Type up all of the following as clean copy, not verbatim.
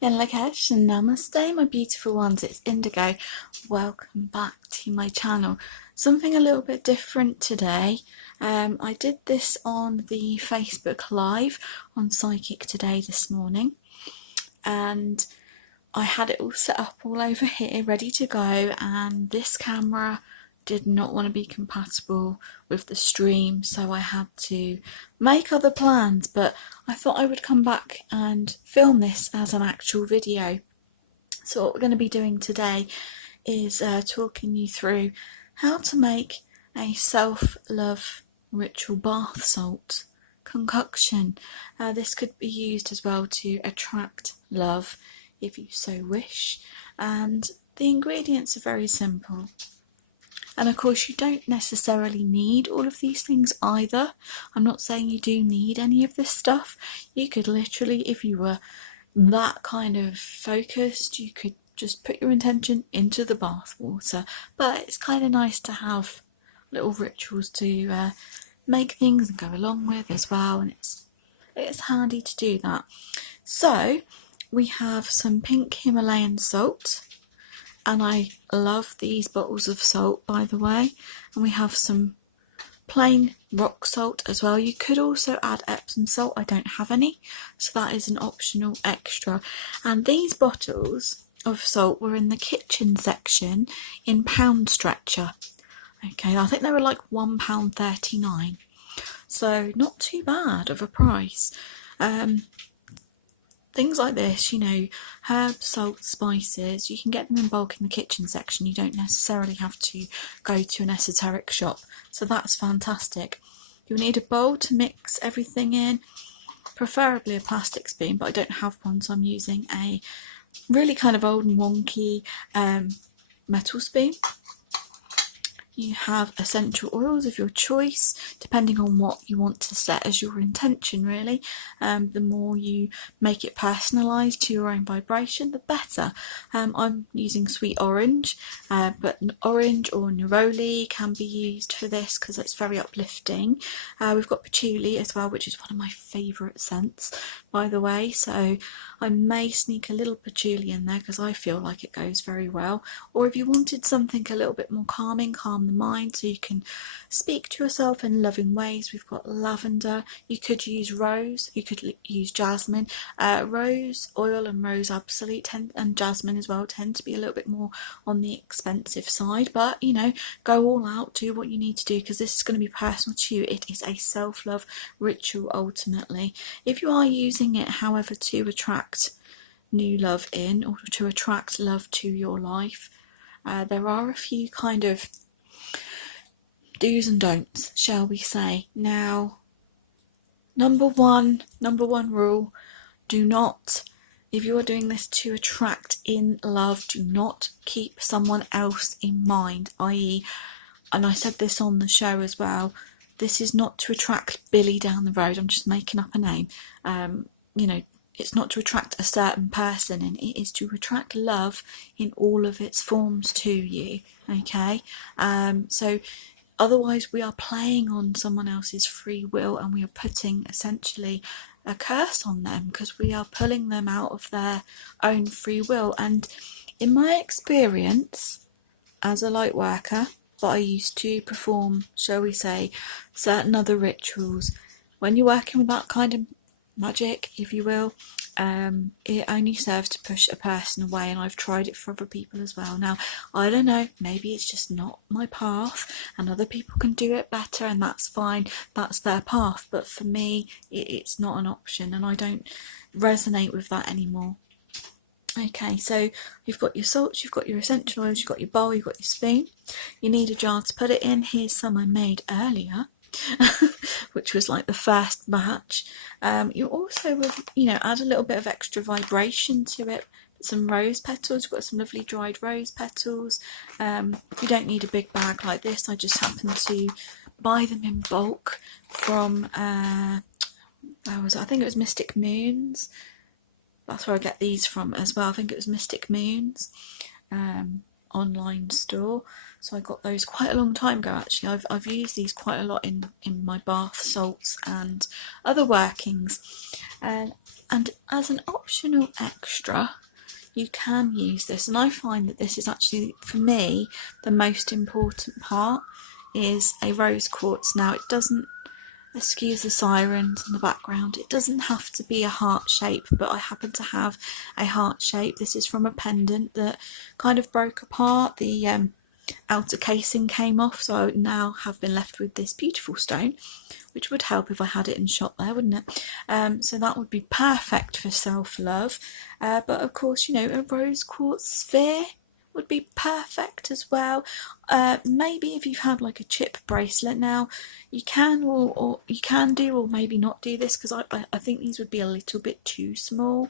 In Lakesh and Namaste, my beautiful ones. It's Indigo. Welcome back to my channel. Something a little bit different today. I did this on the Facebook Live on Psychic Today this morning, and I had it all set up all over here ready to go, and this camera did not want to be compatible with the stream, so I had to make other plans, but I thought I would come back and film this as an actual video. So what we're going to be doing today is talking you through how to make a self-love ritual bath salt concoction. This could be used as well to attract love if you so wish, and the ingredients are very simple. And of course you don't necessarily need all of these things either. I'm not saying you do need any of this stuff. You could literally, if you were that kind of focused, you could just put your intention into the bath water. But it's kind of nice to have little rituals to make things and go along with as well, and it's handy to do that. So we have some pink Himalayan salt, and I love these bottles of salt, by the way. And we have some plain rock salt as well. You could also add Epsom salt. I don't have any, so that is an optional extra. And these bottles of salt were in the kitchen section in Pound Stretcher. Okay, I think they were like £1.39, so not too bad of a price. Things like this, you know, herbs, salt, spices, you can get them in bulk in the kitchen section. You don't necessarily have to go to an esoteric shop, so that's fantastic. You'll need a bowl to mix everything in, preferably a plastic spoon, but I don't have one, so I'm using a really kind of old and wonky metal spoon. You have essential oils of your choice, depending on what you want to set as your intention, really. The more you make it personalised to your own vibration, the better. I'm using sweet orange, but orange or neroli can be used for this because it's very uplifting. We've got patchouli as well, which is one of my favourite scents, by the way, so I may sneak a little patchouli in there because I feel like it goes very well. Or if you wanted something a little bit more calming, calm the mind, so you can speak to yourself in loving ways, we've got lavender. You could use rose, you could use jasmine. Rose oil and rose absolute and jasmine as well tend to be a little bit more on the expensive side, but you know, go all out, do what you need to do, because this is going to be personal to you. It is a self-love ritual ultimately. If you are using it, however, to attract new love in, or to attract love to your life, there are a few kind of do's and don'ts, shall we say. Now, number one rule: do not, if you are doing this to attract in love, do not keep someone else in mind, i.e., and I said this on the show as well, this is not to attract Billy down the road. I'm just making up a name. You know, it's not to attract a certain person, and it is to attract love in all of its forms to you. Okay, so otherwise we are playing on someone else's free will, and we are putting essentially a curse on them because we are pulling them out of their own free will. And in my experience as a light worker, but I used to perform, shall we say, certain other rituals, when you're working with that kind of magic, if you will, it only serves to push a person away, and I've tried it for other people as well. Now, I don't know, maybe it's just not my path, and other people can do it better, and that's fine, that's their path, but for me, it's not an option, and I don't resonate with that anymore. Okay, so you've got your salts, you've got your essential oils, you've got your bowl, you've got your spoon. You need a jar to put it in. Here's some I made earlier, which was like the first batch. You also will, you know, add a little bit of extra vibration to it. Some rose petals. We've got some lovely dried rose petals. You don't need a big bag like this. I just happened to buy them in bulk from, where was it? I think it was Mystic Moons. That's where I get these from as well. I think it was Mystic Moons. online store, so I got those quite a long time ago actually. I've used these quite a lot in my bath salts and other workings, and as an optional extra you can use this, and I find that this is actually, for me, the most important part is a rose quartz. Now it doesn't, excuse the sirens in the background, it doesn't have to be a heart shape, but I happen to have a heart shape. This is from a pendant that kind of broke apart, the outer casing came off, so I now have been left with this beautiful stone, which would help if I had it in shot there, wouldn't it? So that would be perfect for self-love, but of course, you know, a rose quartz sphere would be perfect as well. Maybe if you've had like a chip bracelet, now you can or you can do, or maybe not do this, because I think these would be a little bit too small.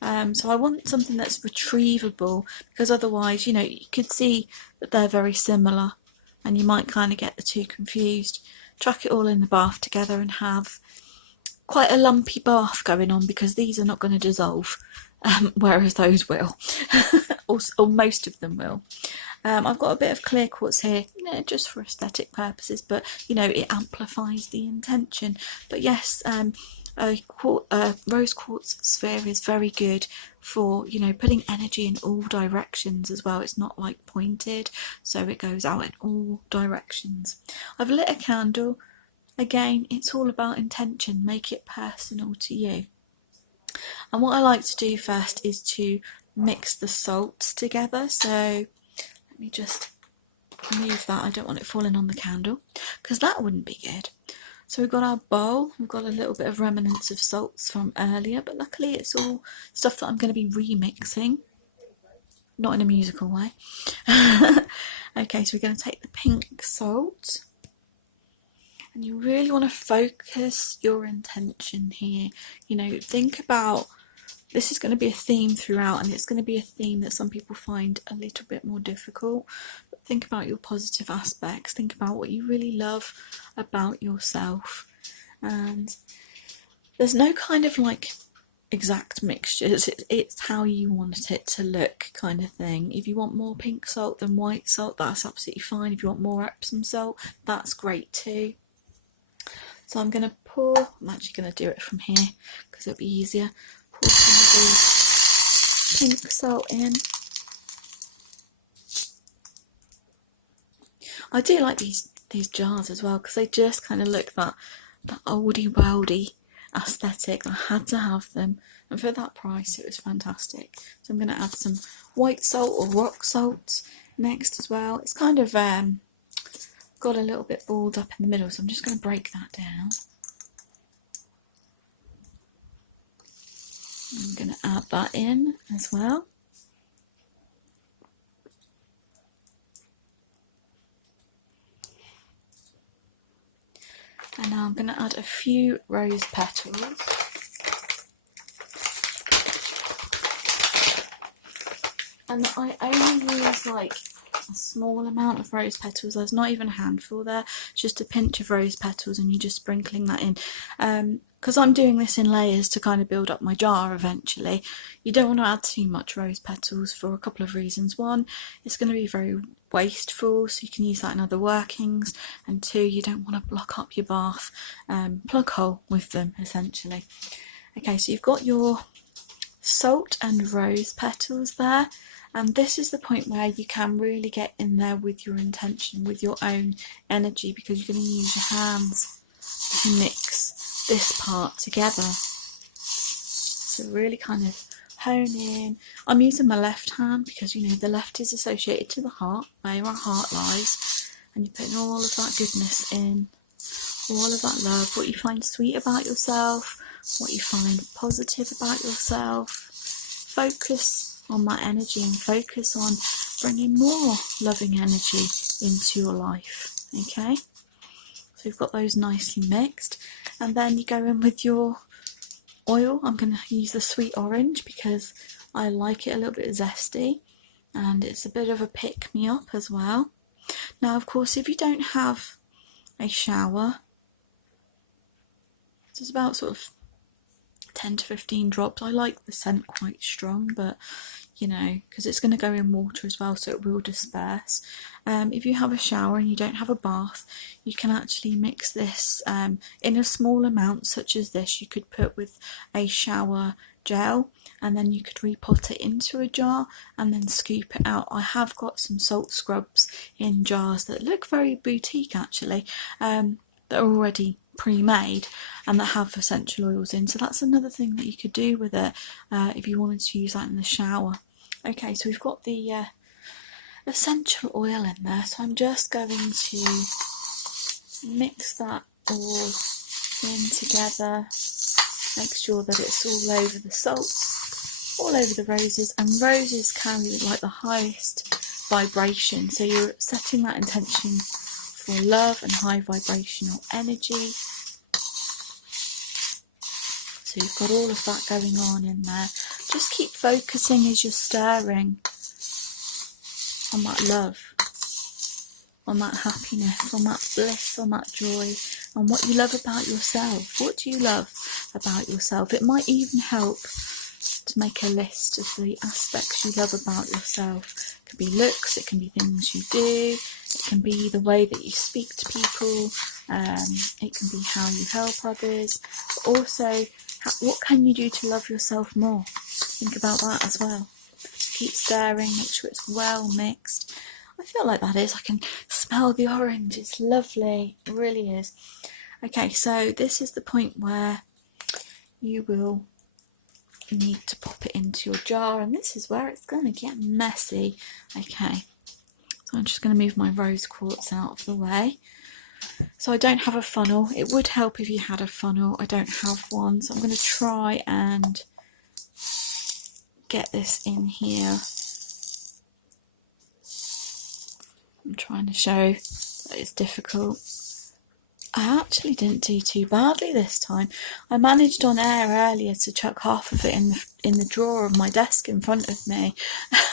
So I want something that's retrievable, because otherwise, you know, you could see that they're very similar and you might kind of get the two confused. Chuck it all in the bath together and have quite a lumpy bath going on, because these are not going to dissolve, whereas those will, or most of them will. I've got a bit of clear quartz here, you know, just for aesthetic purposes, but you know, it amplifies the intention. But yes, a rose quartz sphere is very good for, you know, putting energy in all directions as well. It's not like pointed, so it goes out in all directions. I've lit a candle. Again, it's all about intention. Make it personal to you. And what I like to do first is to mix the salts together. So let me just move that. I don't want it falling on the candle, because that wouldn't be good. So we've got our bowl. We've got a little bit of remnants of salts from earlier, but luckily it's all stuff that I'm going to be remixing, not in a musical way. Okay, so we're going to take the pink salt, and you really want to focus your intention here. You know, think about, this is going to be a theme throughout, and it's going to be a theme that some people find a little bit more difficult. But think about your positive aspects. Think about what you really love about yourself. And there's no kind of like exact mixtures. It's how you want it to look, kind of thing. If you want more pink salt than white salt, that's absolutely fine. If you want more Epsom salt, that's great too. So I'm going to pour, I'm actually going to do it from here because it'll be easier. Pour some of the pink salt in. I do like these jars as well, because they just kind of look that oldie worldy aesthetic. I had to have them, and for that price it was fantastic. So I'm going to add some white salt or rock salt next as well. It's kind of got a little bit balled up in the middle, so I'm just going to break that down. I'm going to add that in as well. And now I'm going to add a few rose petals. And I only use like a small amount of rose petals. There's not even a handful there, just a pinch of rose petals, and you're just sprinkling that in. Because I'm doing this in layers to kind of build up my jar eventually. You don't want to add too much rose petals for a couple of reasons. One, it's going to be very wasteful, so you can use that in other workings. And two, you don't want to block up your bath plug hole with them, essentially. Okay, so you've got your salt and rose petals there. And this is the point where you can really get in there with your intention, with your own energy, because you're going to use your hands to mix this part together. So really kind of hone in. I'm using my left hand because, you know, the left is associated to the heart, where our heart lies, and you're putting all of that goodness in, all of that love, what you find sweet about yourself, what you find positive about yourself. Focus on that energy and focus on bringing more loving energy into your life. Okay, so we've got those nicely mixed, and then you go in with your oil. I'm going to use the sweet orange because I like it a little bit zesty, and it's a bit of a pick-me-up as well. Now, of course, if you don't have a shower, it's about sort of 10 to 15 drops. I like the scent quite strong, but you know, because it's going to go in water as well, so it will disperse. If you have a shower and you don't have a bath, you can actually mix this in a small amount, such as this. You could put with a shower gel, and then you could repot it into a jar and then scoop it out. I have got some salt scrubs in jars that look very boutique actually, that are already pre-made and that have essential oils in, so that's another thing that you could do with it if you wanted to use that in the shower. Okay, so we've got the essential oil in there, so I'm just going to mix that all in together, make sure that it's all over the salts, all over the roses, and roses carry like the highest vibration, so you're setting that intention for love and high vibrational energy. So you've got all of that going on in there. Just keep focusing as you're stirring on that love, on that happiness, on that bliss, on that joy, on what you love about yourself. What do you love about yourself? It might even help to make a list of the aspects you love about yourself. It can be looks, it can be things you do, it can be the way that you speak to people, it can be how you help others, but also what can you do to love yourself more? Think about that as well. Keep stirring, make sure it's well mixed. I feel like that is. I can smell the orange. It's lovely. It really is. Okay, so this is the point where you will need to pop it into your jar, and this is where it's going to get messy. Okay, so I'm just going to move my rose quartz out of the way. So I don't have a funnel. It would help if you had a funnel. I don't have one, so I'm going to try and get this in here. I'm trying to show that it's difficult. I actually didn't do too badly this time. I managed on air earlier to chuck half of it in the drawer of my desk in front of me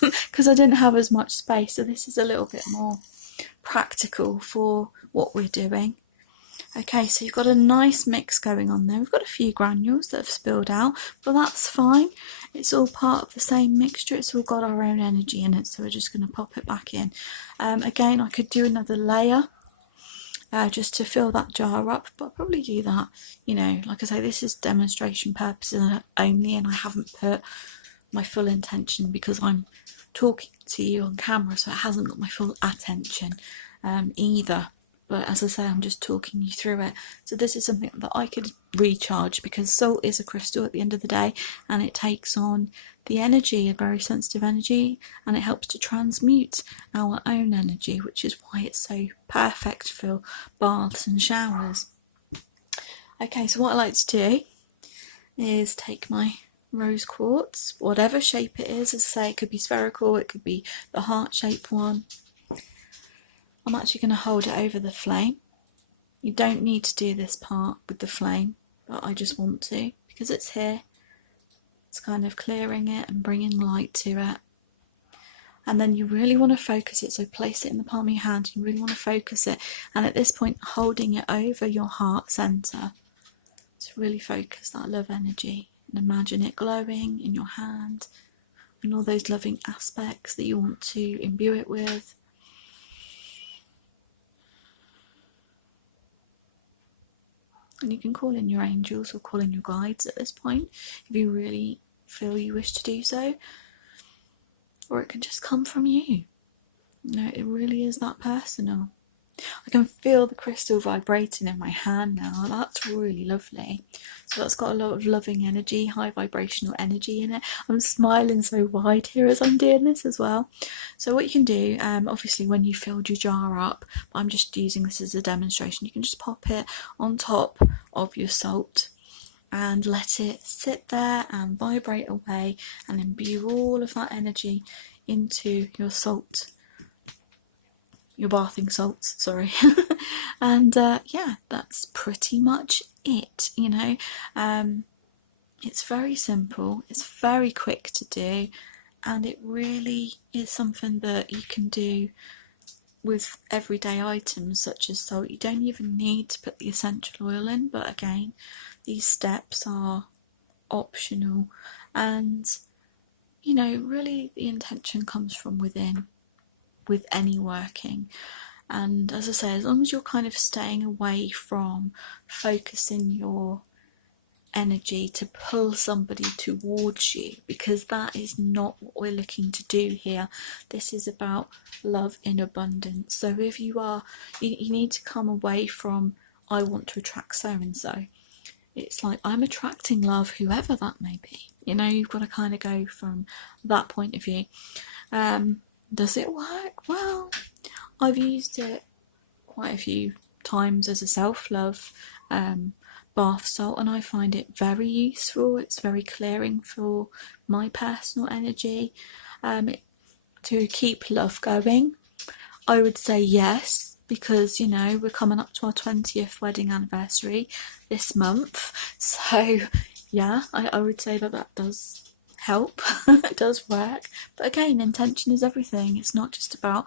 because I didn't have as much space, so this is a little bit more practical for what we're doing. Okay, so you've got a nice mix going on there. We've got a few granules that have spilled out, but that's fine. It's all part of the same mixture. It's all got our own energy in it, so we're just going to pop it back in. Again, I could do another layer just to fill that jar up, but I'll probably do that, you know, like I say, this is demonstration purposes only, and I haven't put my full intention because I'm talking to you on camera, so it hasn't got my full attention either. But as I say, I'm just talking you through it. So this is something that I could recharge, because salt is a crystal at the end of the day, and it takes on the energy, a very sensitive energy, and it helps to transmute our own energy, which is why it's so perfect for baths and showers. Okay, so what I like to do is take my rose quartz, whatever shape it is. As I say, it could be spherical, it could be the heart-shaped one. I'm actually going to hold it over the flame. You don't need to do this part with the flame, but I just want to because it's here. It's kind of clearing it and bringing light to it. And then you really want to focus it, so place it in the palm of your hand. You really want to focus it, and at this point holding it over your heart centre to really focus that love energy and imagine it glowing in your hand and all those loving aspects that you want to imbue it with. And you can call in your angels or call in your guides at this point if you really feel you wish to do so. Or it can just come from you. You know, it really is that personal. I can feel the crystal vibrating in my hand now. That's really lovely. So that's got a lot of loving energy, high vibrational energy in it. I'm smiling so wide here as I'm doing this as well. So what you can do, obviously when you filled your jar up, I'm just using this as a demonstration, you can just pop it on top of your salt and let it sit there and vibrate away and imbue all of that energy into your salt. Your bathing salts, sorry. And yeah, that's pretty much it, you know. It's very simple, it's very quick to do, and it really is something that you can do with everyday items such as salt. You don't even need to put the essential oil in, but again, these steps are optional, and you know, really the intention comes from within with any working. And as I say, as long as you're kind of staying away from focusing your energy to pull somebody towards you, because that is not what we're looking to do here. This is about love in abundance. So if you are, you need to come away from, I want to attract so and so. It's like, I'm attracting love, whoever that may be. You know, you've got to kind of go from that point of view. Does it work? Well, I've used it quite a few times as a self-love bath salt, and I find it very useful. It's very clearing for my personal energy. To keep love going, I would say yes, because, you know, we're coming up to our 20th wedding anniversary this month. So yeah, I would say that does help. It does work. But again, intention is everything. It's not just about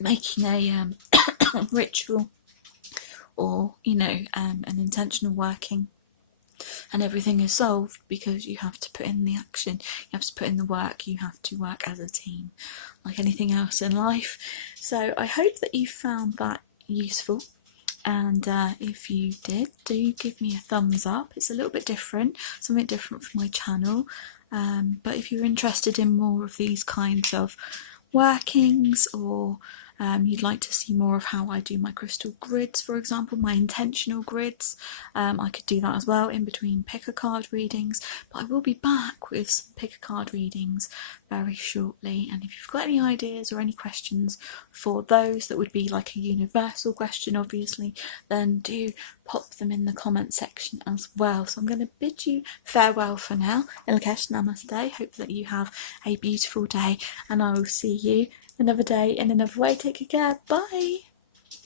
making a ritual or, you know, an intentional working and everything is solved, because you have to put in the action, you have to put in the work, you have to work as a team, like anything else in life. So I hope that you found that useful, and if you did, do give me a thumbs up. It's a little bit different, something different from my channel, but if you're interested in more of these kinds of workings, or you'd like to see more of how I do my crystal grids, for example, my intentional grids, I could do that as well in between pick a card readings. But I will be back with some pick a card readings very shortly, and if you've got any ideas or any questions for those that would be like a universal question, obviously, then do pop them in the comment section as well. So I'm going to bid you farewell for now. Ilkesh, namaste. Hope that you have a beautiful day, and I will see you another day in another way. Take care. Bye.